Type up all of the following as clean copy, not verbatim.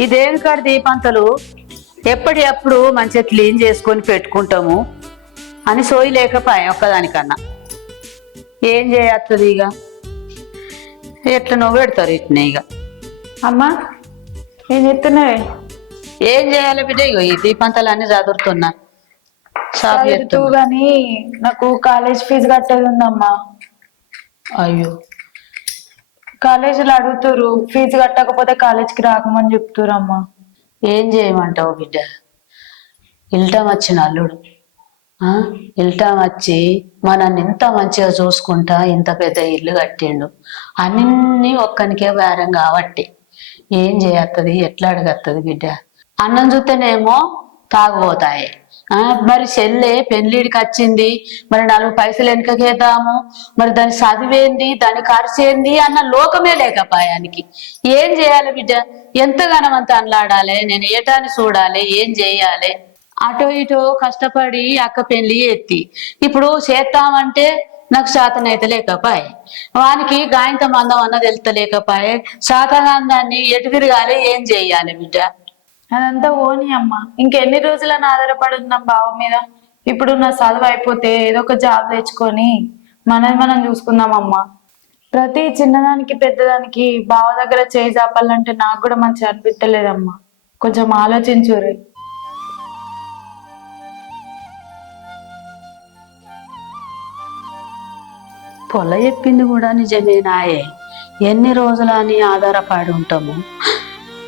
ఈ దేవుని కాడ దీపంతలు ఎప్పటికప్పుడు మంచిగా క్లీన్ చేసుకొని పెట్టుకుంటాము అని సోయి లేకపోయా ఒక్కదానికన్నా. ఏం చేయత్తది ఇక, ఎట్లనో పెడతారు ఇట్నే ఇక. అమ్మా ఏం చెప్తున్నావే? ఏం చేయాలి బిడ్డ, ఇగో ఈ దీపంతలు అన్ని చదువుతున్నా. షాప్ చదువుతూ చేస్తున్నా. గాని నాకు కాలేజ్ ఫీజు కట్టేది ఉందమ్మా. అయ్యో, కాలేజీలో అడుగుతురు ఫీజు కట్టకపోతే కాలేజ్కి రాకమని చెప్తురమ్మా. ఏం చేయమంటావు బిడ్డ? ఇల్టం వచ్చిన అల్లుడు, ఇల్టం వచ్చి మనల్ని ఇంత మంచిగా చూసుకుంటా ఇంత పెద్ద ఇల్లు కట్టిండు. అన్ని ఒక్కనికే భారం కాబట్టి ఏం చేయత్తది, ఎట్లా అడగత్తది బిడ్డ? అన్నం చూస్తేనేమో తాగుపోతాయి. మరి చెల్లె పెళ్లిడికి వచ్చింది, మరి 4 పైసలు వెనుకకేద్దాము, మరి దాని చదివేంది, దాని ఖర్చు ఏంది అన్న లోకమే లేకపాయానికి. ఏం చేయాలి బిడ్డ? ఎంతగానో అంత అనలాడాలి, నేను ఏటాన్ని చూడాలి, ఏం చేయాలి? అటో ఇటో కష్టపడి అక్క పెళ్లి ఎత్తి ఇప్పుడు చేస్తామంటే నాకు శాతనైతే లేకపాయే, వానికి గాయంత మందం అన్నది వెళ్తలేకపాయే. శాతగాంధాన్ని ఎటు తిరగాలి, ఏం చెయ్యాలి బిడ్డ? అదంతా ఓని అమ్మా, ఇంకెన్ని రోజులని ఆధారపడి ఉందాం బావ మీద. ఇప్పుడు నా చదువు అయిపోతే ఏదో ఒక జాబ్ తెచ్చుకొని మనది మనం చూసుకుందామమ్మా. ప్రతి చిన్నదానికి పెద్దదానికి బావ దగ్గర చేయి చాపాలంటే నాకు కూడా మంచిగా అనిపించలేదమ్మా. కొంచెం ఆలోచించుర్రి. పొల చెప్పింది కూడా నిజమేనాయే. ఎన్ని రోజులని ఆధారపడి ఉంటాము,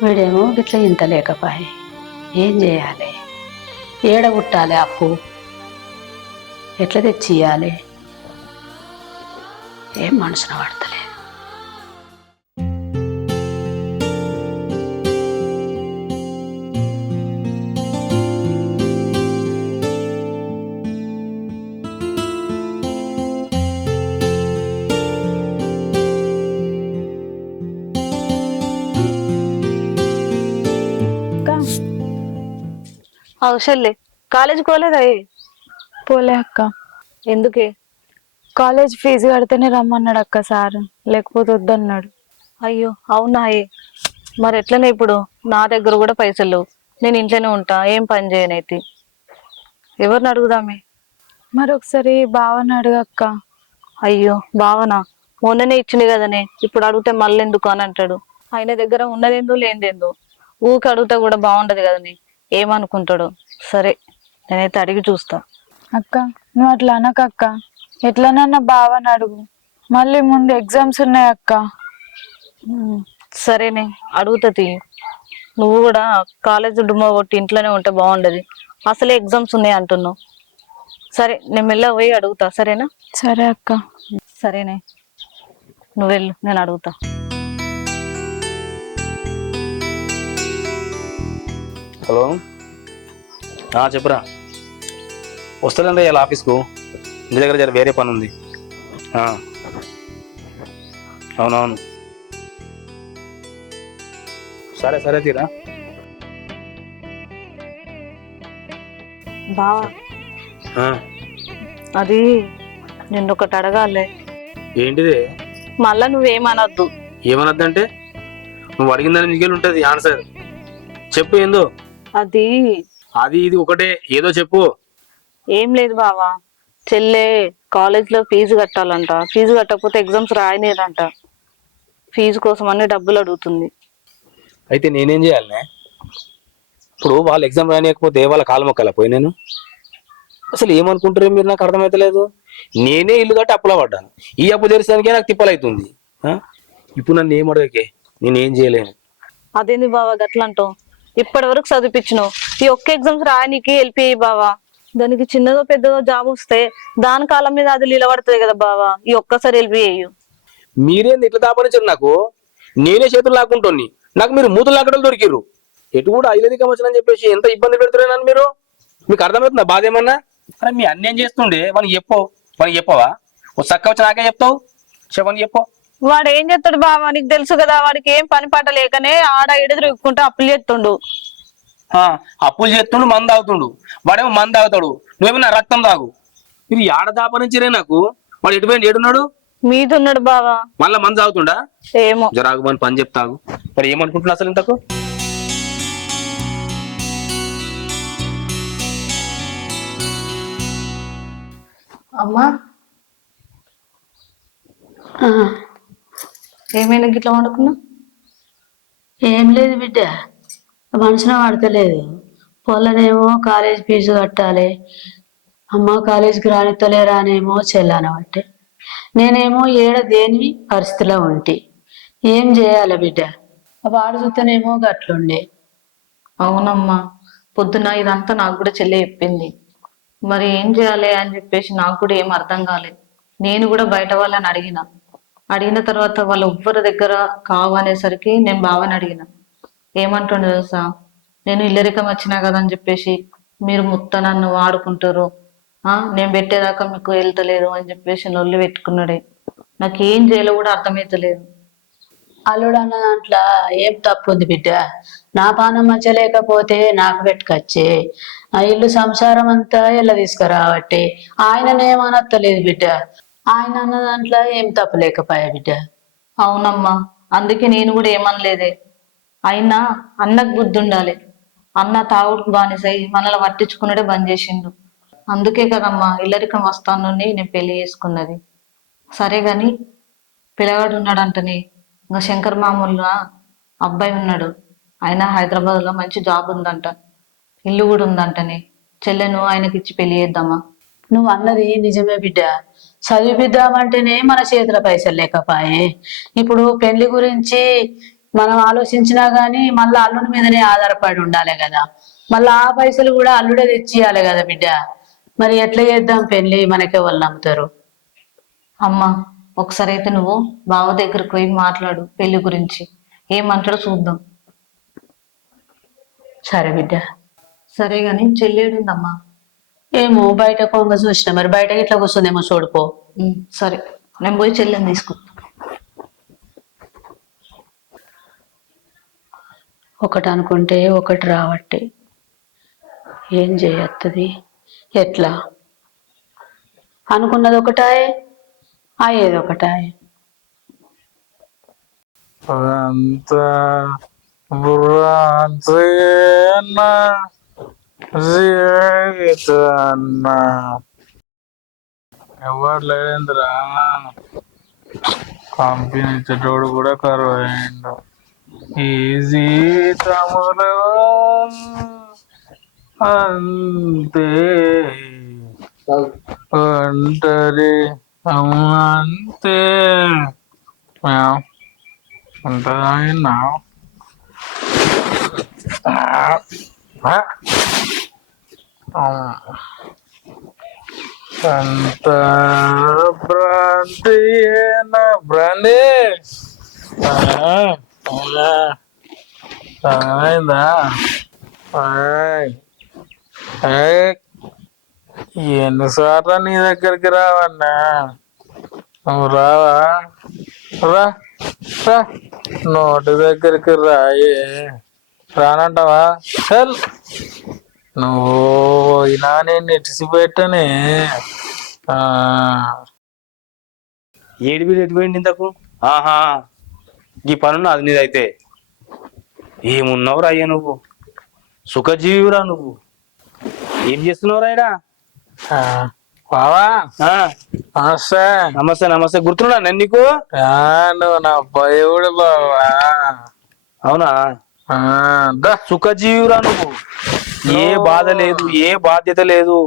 వీడేమో గిట్ల ఇంత లేకపాయే. ఏం చేయాలి? ఏడ పుట్టాలి అప్పు? ఎట్లా తెచ్చియాలి? ఏం మనసున పడతలే. అవసరంలే. కాలేజీకి పోలేదా? పోలే అక్క. ఎందుకే? కాలేజ్ ఫీజు కడితేనే రమ్మన్నాడు అక్క సార్, లేకపోతే వద్దన్నాడు. అయ్యో అవునా? మరి ఎట్లనే ఇప్పుడు? నా దగ్గర కూడా పైసలు లేవు, నేను ఇంట్లోనే ఉంటా, ఏం పని చేయనైతే. ఎవరిని అడుగుదామే? మరి ఒకసారి బావని అడుగక్క. అయ్యో బావనా? మొన్ననే ఇచ్చింది కదనే, ఇప్పుడు అడిగితే మళ్ళీ ఎందుకు అని అంటాడు. ఆయన దగ్గర ఉన్నదేందో లేనిదేందో ఊకి అడిగితే కూడా బాగుండదు కదనే, ఏమనుకుంటాడు. సరే నేనైతే అడిగి చూస్తా. అక్క నువ్వు అట్లా అనకక్క, ఎట్లనన్నా బావని అడుగు. మళ్ళీ ముందు ఎగ్జామ్స్ ఉన్నాయి అక్క. సరేనే అడుగుతుంది. నువ్వు కూడా కాలేజ్ డుమ్మా కొట్టి ఇంట్లోనే ఉంటే బాగుండదు, అసలే ఎగ్జామ్స్ ఉన్నాయి అంటున్నావు. సరే నేను మెల్ల పోయి అడుగుతా, సరేనా? సరే అక్క. సరేనే, నువ్వు వెళ్ళు, నేను అడుగుతా. హలో, చెప్పురా. వస్తుందండి ఇలా ఆఫీస్కు, ఇంటి దగ్గర జర వేరే పని ఉంది. అవునవును, సరే సరే తీరా. బావా అది నిన్నొకటి అడగాలే. ఏంటిది? మళ్ళా నువ్వేమనొద్దు. ఏమనద్దంటే? నువ్వు అడిగిందని మిగిలి ఉంటుంది ఆన్సర్. చెప్పు ఏందో. అది ఇది ఒకటే, ఏదో చెప్పు. ఏం లేదు బావా, చెల్లె కాలేజ్ లో ఫీజు కట్టాలంట, ఫీజు కట్టకపోతే ఎగ్జామ్స్ రాయలేదంట. ఫీజు కోసం అన్ని డబ్బులు అడుగుతుంది. అయితే నేనేం చేయాలనే? ఇప్పుడు వాళ్ళు ఎగ్జామ్ రాయకపోతే వాళ్ళ కాలు మొక్కలా పోయి నేను? అసలు ఏమనుకుంటారో మీరు, నాకు అర్థమవుతలేదు. నేనే ఇల్లు కట్టి అప్పులో పడ్డాను, ఈ అప్పు తెరిచడానికే నాకు తిప్పలవుతుంది. ఇప్పుడు నన్ను ఏం అడగకే, నేనేం చేయలేను. అదేంది బావా గట్లంటావు? ఇప్పటి వరకు చదివిపించినావు, ఈ ఒక్క ఎగ్జామ్స్ రాయనికి హెల్ప్ అయ్యి బావా. దానికి చిన్నదో పెద్దదో జాబ్ వస్తే దాని కాలం మీద అది నిలబడుతుంది కదా బావా, ఈ ఒక్కసారి హెల్ప్ అయ్యు. మీరేంది ఇట్లా దాపరించారు? నాకు నేనే చేతులు లాక్కుంటోని, నాకు మీరు మూతులు లాక్కడలు దొరికిర్రు. ఎటు కూడా ఐలది కమర్చని చెప్పేసి ఎంత ఇబ్బంది పెడుతున్నాను మీరు. మీకు అర్థమవుతుందా బాధ ఏమన్నా? అరే మీ అన్నేం చేస్తుండే వానికి చెప్పవా? ఓ చక్క వచ్చి నాకే చెప్తావు, చెప్పని చెప్పు. వాడు ఏం చేస్తాడు బావా, నీకు తెలుసు కదా, వాడికి ఏం పని పాట లేకనే ఆడ ఈడ తిరుగుకుంటూ అప్పులు చేస్తుండు. అప్పులు చేస్తుండు, మందు తాగుతుండు. వాడేమో మందు తాగుతాడు, నువ్వేమో నా రక్తం తాగు. మీరు ఏడ దాపరించరే నాకు? వాడు ఎటుపోయింది, ఏడున్నాడు? మీద ఉన్నాడు బావా. మళ్ళా మందు తాగుతుండా? ఏమో జరాగు మన పని చెప్తాగు. మరి ఏమనుకుంటున్నా అసలు ఇంతకు? అమ్మా ఆ, ఏమైనా గిట్లా వండుకున్నా? ఏం లేదు బిడ్డ, మనసున పడతలేదు. పొల్లనేమో కాలేజ్ ఫీజు కట్టాలి, అమ్మ కాలేజీకి రానిత్తలేరానేమో చెల్లానబట్టే, నేనేమో ఏడ దేని పరిస్థితిలో ఉంటి. ఏం చేయాలి బిడ్డ? వాడు చూస్తేనేమో గట్లుండే. అవునమ్మా, పొద్దున ఇదంతా నాకు కూడా చెల్లె చెప్పింది. మరి ఏం చేయాలి అని చెప్పేసి నాకు కూడా ఏం అర్థం కాలేదు. నేను కూడా బయట వాళ్ళని అడిగిన తర్వాత వాళ్ళ ఎవ్వరి దగ్గర కావనేసరికి నేను బావని అడిగిన. ఏమంటుండే తెలుసా, నేను ఇల్లరికం వచ్చినా కదా అని చెప్పేసి మీరు మొత్తం నన్ను వాడుకుంటారు, నేను పెట్టేదాకా మీకు వెళ్తలేదు అని చెప్పేసి నొల్లి పెట్టుకున్నాడే. నాకు ఏం చేయాలో కూడా అర్థమైతలేదు. అల్లుడు అన్న దాంట్లో ఏం తప్పు ఉంది బిడ్డ? నా పానం మంచిగా లేకపోతే నాకు పెట్టుకొచ్చే, ఆ ఇల్లు సంసారం అంతా ఇలా తీసుకురావట్టే, ఆయననేమనత్తలేదు బిడ్డ. ఆయన అన్న దాంట్లో ఏం తప్పు లేకపోయా బిడ్డ. అవునమ్మా, అందుకే నేను కూడా ఏమనలేదే. అయినా అన్నకు బుద్ధి ఉండాలి. అన్న తాగుడుకు బానిసై మనల్ని పట్టించుకున్నడే బంద్ చేసిండు. అందుకే కదమ్మా ఇల్లరికం వస్తాను నేను పెళ్లి చేసుకున్నది. సరే గాని పిల్లగాడు ఉన్నాడంటనే, ఇంకా శంకర్ మామూలు అబ్బాయి ఉన్నాడు. ఆయన హైదరాబాద్ లో మంచి జాబ్ ఉందంట, ఇల్లు కూడా ఉందంటనే. చెల్లెను ఆయనకి ఇచ్చి పెళ్లి చేద్దామా? నువ్వు అన్నది నిజమే బిడ్డ. చదివిద్దామంటేనే మన చేతుల పైసలు లేకపాయే. ఇప్పుడు పెళ్లి గురించి మనం ఆలోచించినా గానీ మళ్ళీ అల్లుడి మీదనే ఆధారపడి ఉండాలి కదా. మళ్ళీ ఆ పైసలు కూడా అల్లుడే తెచ్చియాలి కదా బిడ్డ. మరి ఎట్లా చేద్దాం పెళ్లి? మనకే వాళ్ళు నమ్ముతారు. అమ్మా, ఒకసారి అయితే నువ్వు బావ దగ్గరకు పోయి మాట్లాడు పెళ్లి గురించి, ఏమంటాడో చూద్దాం. సరే బిడ్డ. సరే గాని చెల్లేడుందమ్మా? ఏమో బయట కొంగ చూసిన, మరి బయట ఇట్లా కూర్చుందేమో చూడుకో. సరే, నేను పోయి చెల్లెని తీసుకుంటా. ఒకటి అనుకుంటే ఒకటి రావట్టే, ఏం చేయత్తది? ఎట్లా అనుకున్నది ఒకటాయే, అయ్యేది ఒకటాయే. అంత బుర్రాన్న జీవితాన్న ఎవరు లేదేంద్రా, కంపెనీ ఇచ్చేటోడు కూడా కరువు అయిండు. ఈ జీవితములో అంతే ఒంటరి అంతే. అంత తాగినా అంత భ్రాంతి బ్రాండీ అయిందా? ఎన్నిసార్లు నీ దగ్గరికి రావన్నా? నువ్వు రావా? రా రా, నోటి దగ్గరికి రాయే. రానంటావా? చల్, నువ్వు ఇలా నేను ఇడిచిపెట్టనే. ఏడు వీడు ఎటు పోయింది ఇంతకు? ఆహా, ఈ పనున్న అది నీదైతే. ఏమున్నావురా అయ్యా నువ్వు, సుఖజీవిరా నువ్వు. ఏం చేస్తున్నావురా ఇడా? బావా ఆ, నమస్తే. నమస్తే నమస్తే. గుర్తున్నా నేను నీకు? నువ్వు నా భయవుడు బావా. అవునా? సుఖజీవిరా నువ్వు. ఏ బాధ లేదు, ఏ బాధ్యత లేదు,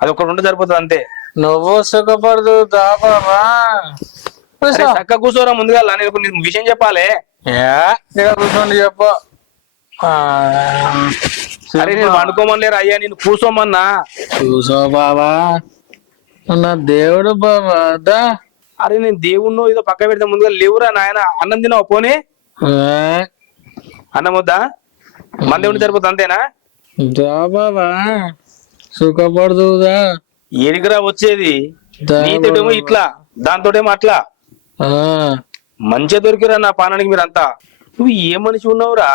అది ఒకటి ఉంటే సరిపోతుంది అంతే. నువ్వు సుఖపడదు బావా. చక్క కూర్చోరా ముందుగా, నేను నీకు విషయం చెప్పాలి. ఇక్కడ కూర్చోండి చెప్పు. అరే నేను వండుకోమనిలేరు అయ్యా, నేను కూర్చోమన్నా. కూర్చో బావా, నా దేవుడు బావా. అరే నేను దేవుణ్ణో ఏదో పక్క పెడితే ముందుగా లేవురా నాయన. అన్నం తిన్నావు పోనీ? అన్నం వద్దా? మన దేవుని సరిపోతుంది అంతేనా? బావా సుఖపడుతుందా? ఏడికిరా వచ్చేది? నీతోటేమో ఇట్లా, దాంతోటేమో అట్లా. మంచిగా దొరికిరా నా పానానికి మీరంతా. నువ్వు ఏ మనిషి ఉన్నావురా?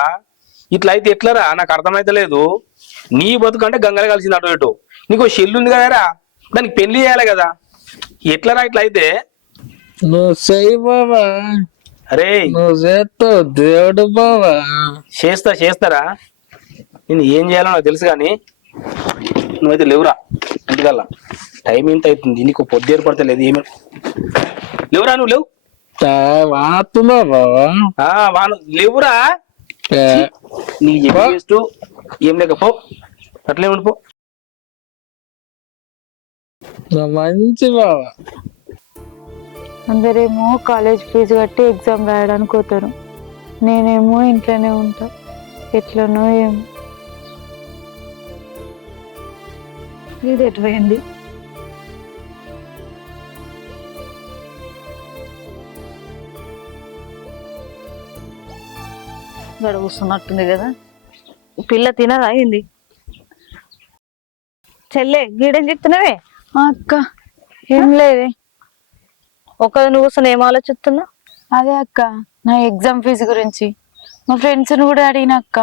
ఇట్లా అయితే ఎట్లరా? నాకు అర్థమైతలేదు. నీ బతుకంటే గంగలు కలిసింది అటు ఇటు. నీకు చెల్లి ఉంది కదరా, దానికి పెళ్లి చేయాలి కదా. ఎట్లరా ఇట్లా అయితే? నువ్వు చెయ్యి బావా. అరే నువ్వు చేస్తావు దేవుడు బావా. చేస్తారా? నేను ఏం చేయాలో నాకు తెలుసు కానీ నువ్వైతే లేవురా ఇంటికల్లా. టైం ఎంత అవుతుంది నీకు పొద్దు ఏర్పడతలేదు ఏమి లేవురా నువ్వు లేవు వాతున్నా బావా వాను లేవురా నీ వేస్ట్ ఏం లేకపో అట్లే ఉండిపో మంచి బావా. అందరేమో కాలేజ్ ఫీజు కట్టి ఎగ్జామ్ రాయడానికి పోతారు, నేనేమో ఇంట్లోనే ఉంటా. ఎట్లనో ఏమో. ఇది ఎటుపోయింది? గడ కూస్తున్నట్టుంది కదా. పిల్ల తినదా అయింది? చెల్లె గీడని చెప్తున్నావే? అక్క ఏం లేదే. ఒక నువ్వు కూర్చొని ఏం ఆలోచిస్తున్నా? అదే అక్క, నా ఎగ్జామ్ ఫీజు గురించి మా ఫ్రెండ్స్ని కూడా అడిగిన అక్క,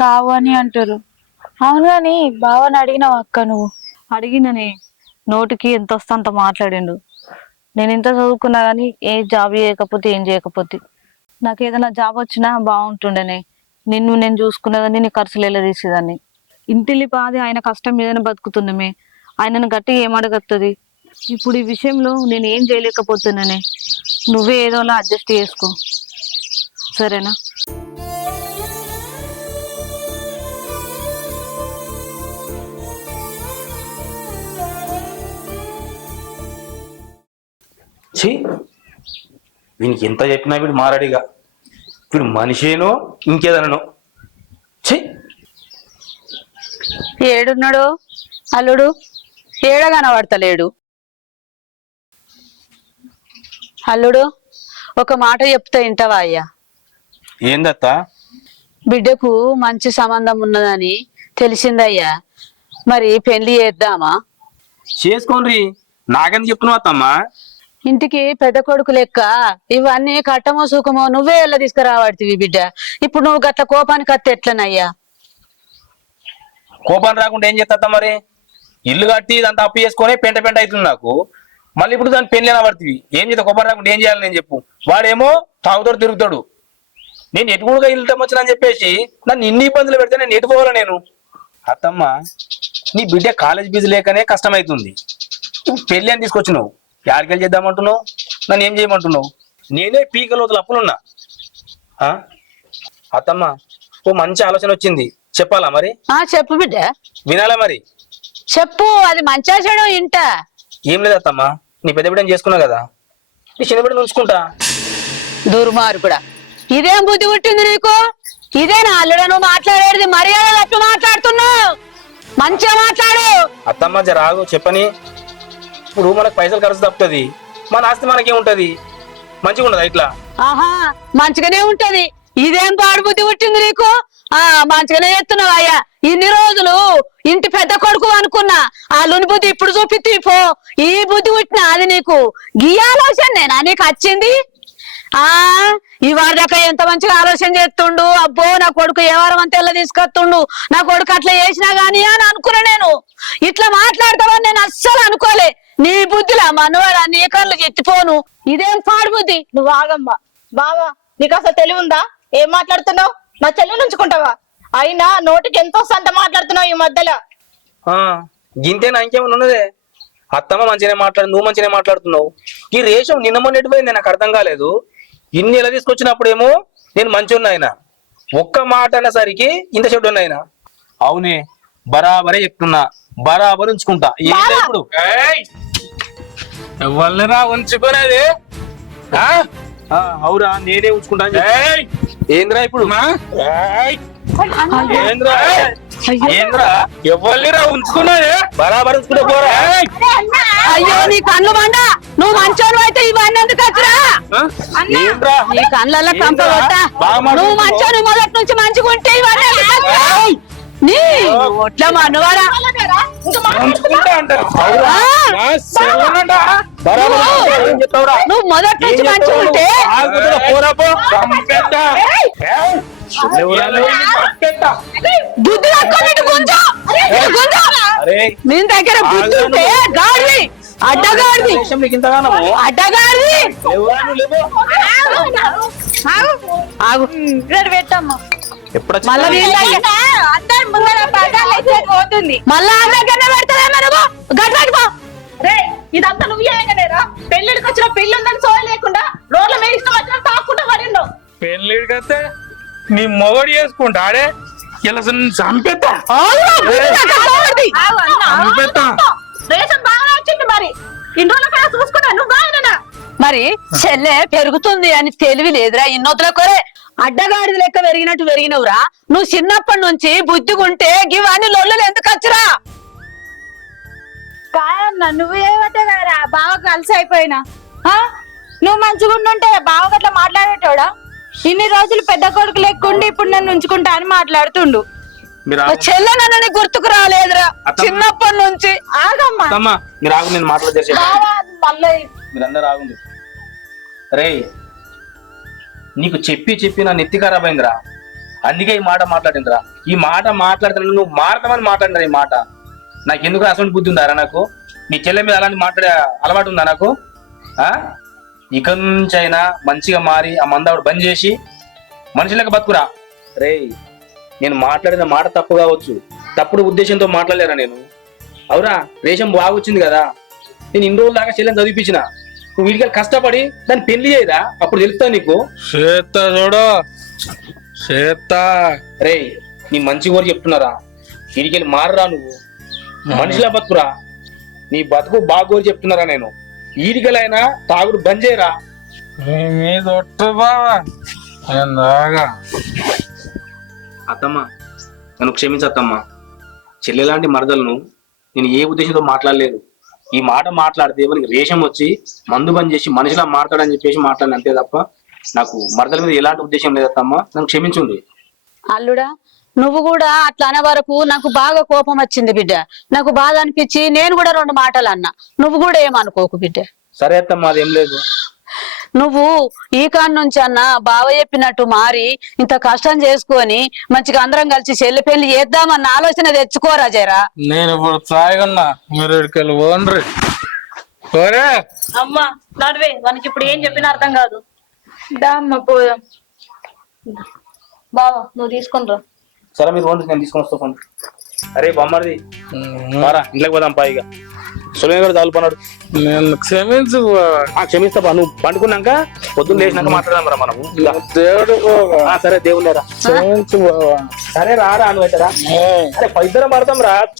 కావు అని అంటారు. అవును కానీ బావని అడిగినావు అక్క నువ్వు? అడిగినని నోటికి ఎంత వస్తే అంత మాట్లాడిండు. నేను ఎంత చదువుకున్నా కానీ ఏ జాబ్ చేయకపోతే ఏం చేయకపోతే నాకు ఏదైనా జాబ్ వచ్చినా బాగుంటుండేనే. నేను చూసుకునేదాన్ని, నీ ఖర్చులు ఎలా తీసేదాన్ని. ఇంటిల్లి పాది ఆయన కష్టం మీదనే బతుకుతున్నామే. ఆయనను గట్టిగా ఏం అడగత్తది? ఇప్పుడు ఈ విషయంలో నేను ఏం చేయలేకపోతున్నానే. నువ్వే ఏదోలా అడ్జస్ట్ చేసుకో, సరేనా? ఛీ వీనికి ఎంత చెప్పినా వీడు మారాడిగా. వీడు మనిషేనో ఇంకేదనో. ఛీ ఏడున్నాడు అల్లుడు? ఏడ కనబడతలేడు. అల్లుడు ఒక మాట చెప్తా వింటావా అయ్యా? ఏందత్తా? బిడ్డకు మంచి సంబంధం ఉన్నదని తెలిసిందయ్యా, మరి పెళ్లి చేద్దామా? చేసుకోండి, నాకెందుకు చెప్తున్నావు అత్తమ్మా? ఇంటికి పెద్ద కొడుకు లెక్క ఇవన్నీ కట్టమో సుఖమో నువ్వే ఎలా తీసుకురావాడుతీవి బిడ్డ. ఇప్పుడు నువ్వు గట్ల కోపానికి అత్త ఎట్లనయ్యా? కోపాన్ని రాకుండా ఏం చేస్తా మరి? ఇల్లు కట్టి ఇదంతా అప్పు చేసుకొని పెంట పెంట అవుతుంది నాకు. మళ్ళీ ఇప్పుడు దాన్ని పెళ్లి పడుతుంది. ఏం చేస్తా? కోపాన్ని రాకుండా ఏం చేయాలి నేను చెప్పు? వాడేమో తాగుతాడు తిరుగుతాడు. నేను ఎటుకుడుగా ఇల్లు వచ్చినా అని చెప్పేసి నన్ను ఇన్ని ఇబ్బందులు పెడితే నేను ఎటుపోవాలా నేను? అత్తమ్మ నీ బిడ్డ కాలేజ్ ఫీజు లేకనే కష్టమవుతుంది. పెళ్లి అని తీసుకొచ్చినావు, యాడికెళ్ళి చేద్దామంటున్నావు? నన్ను ఏం చేయమంటున్నావు? నేనే పీక లోతులు అప్పులున్నా. అత్తమ్మ ఓ మంచి ఆలోచన వచ్చింది, చెప్పాలా మరి? చెప్పు బిడ్డ. వినాలా మరి? చెప్పు, అది మంచిగా చెడు ఇంట. ఏం లేదు అత్తమ్మ, నీ పెద్ద బిడ్డని చేసుకున్నావు కదా, నీ చిన్న బిడ్డను ఉంచుకుంటా. దుర్మార్గుడా, ఇదేం బుద్ధి పుట్టింది నీకు? ఇదేనా అల్లుడా నువ్వు మాట్లాడేది? మర్యాద అట్టు మాట్లాడుతున్నావు, మంచిగా మాట్లాడు. అత్తమ్మ జరాగు చెప్పని. ఇప్పుడు మనకు పైసలు ఖర్చు తప్పుతుంది, మన ఆస్తి మనకేముంటది? మంచిగా ఉండదా ఇట్లా? ఆహా, మంచిగానే ఉంటది. ఇదేం పాడు బుద్ధి పుట్టింది నీకు? మంచిగానే చేస్తున్నావు అయ్యా. ఇన్ని రోజులు ఇంటి పెద్ద కొడుకు అనుకున్నా, ఆ లుని బుద్ధి ఇప్పుడు చూపిత్తి పో. ఈ బుద్ధి పుట్టిన అది నీకు గీ ఆలోచన నేనా నీకు వచ్చింది? ఇవాళ దాకా ఎంత మంచిగా ఆలోచన చేస్తుండు. అబ్బో నా కొడుకు ఏ వారం అంతా ఎలా తీసుకొస్తుండు, నా కొడుకు అట్లా చేసినా గానీ అని అనుకున్నా. నేను ఇట్లా మాట్లాడతావని నేను అస్సలు అనుకోలే. నీ బుద్ధిలా మనవాడా, నీ కళ్ళు ఎత్తిపోను. ఇదేం పాడు బుద్ధి? నువ్వు ఆగమ్మా. బావా నీకు అసలు తెలివి ఉందా? ఏం మాట్లాడుతున్నావు? నా చెల్లిని ఉంచుకుంటావా? అయినా నోటికి ఎంతో సంత మాట్లాడుతున్నావు ఈ మధ్యలో. గింతేనా? ఇంకేమన్నా ఉన్నదే? అత్తమ్మ మంచిగానే మాట్లాడు, నువ్వు మంచిగానే మాట్లాడుతున్నావు. ఈ రేషం నిన్న మొన్న ఎటుపోయింది నాకు అర్థం కాలేదు. ఇన్ని ఎలా తీసుకొచ్చినప్పుడేమో నేను మంచిగా ఆయన, ఒక్క మాట అనేసరికి ఇంత చెడు ఆయన. అవునే, బరాబరే చెప్తున్నా, బరాబర్ ఉంచుకుంటా. ఏంటో ఇప్పుడు ఎవరిరా ఉంచుకునేది? అవురా, నేనే ఉంచుకుంటా. ఏంద్రా ఇప్పుడు? ఏంద్రా ఏంద్రా ఎవరిరా ఉంచుకునేది? బరాబర్ ఉంచుకుంటా పోరా. అయ్యో నీ కళ్ళు మండ, నువ్వు మంచోను అయితే ఇవన్నీ ఎందుకు వచ్చిరా? ఏంద్రా నీ కళ్ళల్లో కంప కొట్టా. నువ్వు మంచోను మొదటి నుంచి మంచిగా ఉంటే ఇవన్నీ ఎందుకు వచ్చిరా? నీ ఒట్ల మనవాడా? ఉంచుకుంటా అంటారు. నువ్వు మొదటి నుంచి మంచిగా ఉంటే బుద్ధి తక్కువ గుంజు. మీ దగ్గర బుద్ధి ఉంటే గాడిది, అడ్డగాడిది, అడ్డగాడిది. ఆగు, పెట్టమ్మా. మళ్ళా అందరు ముందర బజార్లో అయితే పోతుంది. మళ్ళా అందరికన్నా పెడతావేమో నువ్వు? రే ఇదంతా నువ్వు చేయగలేరా? పెళ్లిడికి వచ్చిన పెళ్లి ఉందని సోయ లేకుండా రోడ్ల మీద ఇష్టం వచ్చిన తాక్కుంటా పడిండు. పెళ్ళిడికి వస్తే నీ మొగడు చేసుకుంటా ఆడే ఇలా చంపేస్తా చంపేస్తా. రేషన్ బాగా వచ్చింది మరి ఇన్ని రోజుల కన్నా చూసుకుంటా నువ్వు బాగా. మరి చెల్లె పెరుగుతుంది అని తెలివి లేదురా ఇన్నొద్దుల కొరే అడ్డగాడిది లెక్క పెరిగినట్టు పెరిగినవురా. నువ్వు చిన్నప్పటి నుంచి బుద్ధిగుంటే గివన్నీ లొల్లులు ఎందుకు వచ్చురా? కాదన్నా నువ్వు ఏమంటే కదా బావ కలిసి అయిపోయినా నువ్వు మంచిగా ఉండుంటే బావ గట్లా మాట్లాడేటోడా? ఇన్ని రోజులు పెద్ద కొడుకు లేకుండా ఇప్పుడు నన్ను ఉంచుకుంటా అని మాట్లాడుతుండు. మీరు చెల్లె నన్ను గుర్తుకు రాలేదురా చిన్నప్పటి నుంచి. ఆగమ్మా అత్తమ్మ మీరు ఆగు, నేను మాట్లాడేసి బావా మళ్ళీ మీరందరూ ఆగుంది. రే నీకు చెప్పి చెప్పి నా నెత్తి ఖరాబ్ అయిందిరా, అందుకే ఈ మాట మాట్లాడిందిరా. ఈ మాట మాట్లాడుతున్నా నువ్వు మారతామని మాట్లాడినరా ఈ మాట. నాకు ఎందుకు అసలు బుద్ధి ఉందారా? నాకు నీ చెల్లె మీద అలాంటి మాట్లాడే అలవాటు ఉందా నాకు? ఇక నుంచైనా మంచిగా మారి ఆ మందావుడు బంద్ చేసి మనుషులకు బతుకురా. రే నేను మాట్లాడిన మాట తప్పు కావచ్చు, తప్పుడు ఉద్దేశంతో మాట్లాడలేరా నేను? అవురా రేషం బాగొచ్చింది కదా, నేను ఇన్ని రోజుల దాకా చెల్లెని చదివిపించిన, నువ్వు వీడికి కష్టపడి దాన్ని పెళ్లి చేయరా, అప్పుడు తెలుస్తా నీకు. చేత్తా చూడు చేత్తా. రే నీ మంచి కోరి చెప్తున్నారా, వీడికి మారరా, నువ్వు మనిషిలా బతుకురా, నీ బతుకు బాగా కోరి చెప్తున్నారా నేను. ఈడికలైనా తాగుడు బంద్ చేయరా. నీ మీద ఒట్టు బావా నేను రాగా. అత్తమ్మ నన్ను క్షమించత్తమ్మా. చెల్లెలాంటి మరదలను నేను ఏ ఉద్దేశంతో మాట్లాడలేదు. ఈ మాట మాట్లాడితే మనకి రేషం వచ్చి మందు బంద్ చేసి మనిషిలా మాట్లాడని చెప్పేసి మాట్లాడిన అంతే తప్ప నాకు మరదల మీద ఎలాంటి ఉద్దేశం లేదత్తమ్మా, నన్ను క్షమించుంది. అల్లుడా నువ్వు కూడా అట్లా అనే వరకు నాకు బాగా కోపం వచ్చింది బిడ్డ. నాకు బాధ అనిపించి నేను కూడా 2 మాటలు అన్నా. నువ్వు కూడా ఏమనుకోకు బిడ్డ. సరే అత్తమ్మా అదేం లేదు. నువ్వు ఈ కాడి నుంచి అన్న బావ చెప్పినట్టు మారి ఇంత కష్టం చేసుకొని మంచిగా అందరం కలిసి చెల్లి పెళ్లి చేద్దామన్న ఆలోచన తెచ్చుకోరా జరా. నేను ఇప్పుడు తాగున్నా, మీరు ఇక్కడికి ఓన్రి. ఓరే అమ్మా నడువే, మనకి ఇప్పుడు ఏం చెప్పినా అర్థం కాదు. దా అమ్మ పోదాం. బావ నువ్వు తీసుకుని రా. సరే మీరు ఓన్రి, నేను తీసుకొని వస్తా. అరే బొమ్మది మారా ఇంట్లోకి పోదాం పైగా. సులభంగా కూడా చాలు నేను క్షమించు బావా. క్షమిస్తా బా, నువ్వు పండుకున్నాక పొద్దున్న లేచినాక మాట్లాడదాం రా మనము. దేవుడు బావా సరే దేవుళ్ళేరా. క్షమించు బావా. సరే రారా నువ్వు అయితే రా. అరే ఇద్దరం పడతాం రా.